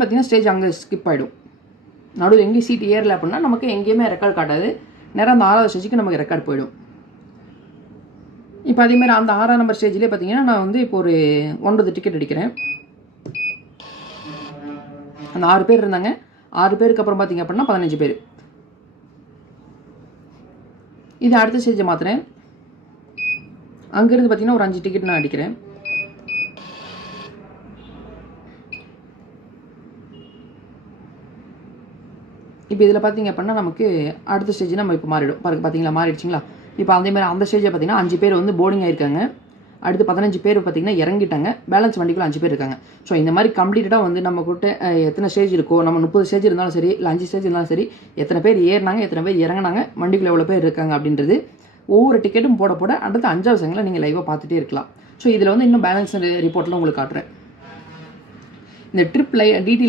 பார்த்தீங்கன்னா ஸ்டேஜ் அங்கே ஸ்கிப் ஆகிடும். நடுவில் எங்கேயும் சீட் ஏறலை அப்படின்னா நமக்கு எங்கேயுமே ரெக்கார்டு காட்டாது. நேரம் அந்த 6வது ஸ்டேஜுக்கு நமக்கு ரெக்கார்டு போயிடும். இப்போ அதேமாதிரி அந்த 6ஆம் நம்பர் ஸ்டேஜ்லேயே பார்த்தீங்கன்னா நான் வந்து இப்போ ஒரு 9 டிக்கெட் அடிக்கிறேன். அந்த 6 பேர் இருந்தாங்க. 6 பேருக்கு அப்புறம் பார்த்தீங்க அப்படின்னா 15 பேர். இது அடுத்த ஸ்டேஜை மாற்றுறேன். அங்கேருந்து பார்த்தீங்கன்னா ஒரு 5 டிக்கெட் நான் அடிக்கிறேன். இப்போ இதில் பார்த்தீங்க அப்படின்னா நமக்கு அடுத்த ஸ்டேஜ் நம்ம இப்போ மாறிடும். பார்த்தீங்களா மாறிடுச்சிங்களா? இப்போ அதேமாதிரி அந்த ஸ்டேஜை பார்த்தீங்கன்னா 5 பேர் வந்து போர்டிங் ஆகிருக்காங்க. அடுத்து 15 பேர் பார்த்தீங்கன்னா இறங்கிட்டாங்க. பேலன்ஸ் வண்டிக்குள்ள 5 பேர் இருக்காங்க. ஸோ இந்த மாதிரி கம்ப்ளீட்டாக வந்து நம்ம கிட்ட எத்தனை ஸ்டேஜ் இருக்கோ, நம்ம 30 ஸ்டேஜ் இருந்தாலும் சரி, இல்லை 5 ஸ்டேஜ் இருந்தாலும் சரி, எத்தனை பேர் ஏறினாங்க, எத்தனை பேர் இறங்கினாங்க, வண்டிக்குள்ள எவ்வளோ பேர் இருக்காங்க அப்படின்றது ஒவ்வொரு டிக்கெட்டும் போட போட அடுத்த 5வது செகண்டில் நீங்கள் லைவாக பார்த்துட்டே இருக்கலாம். ஸோ இதில் வந்து இன்னும் பேலன்ஸ் ரிப்போர்ட்லாம் உங்களுக்கு காட்டுறேன். இந்த ட்ரிப் டீட்டெயில்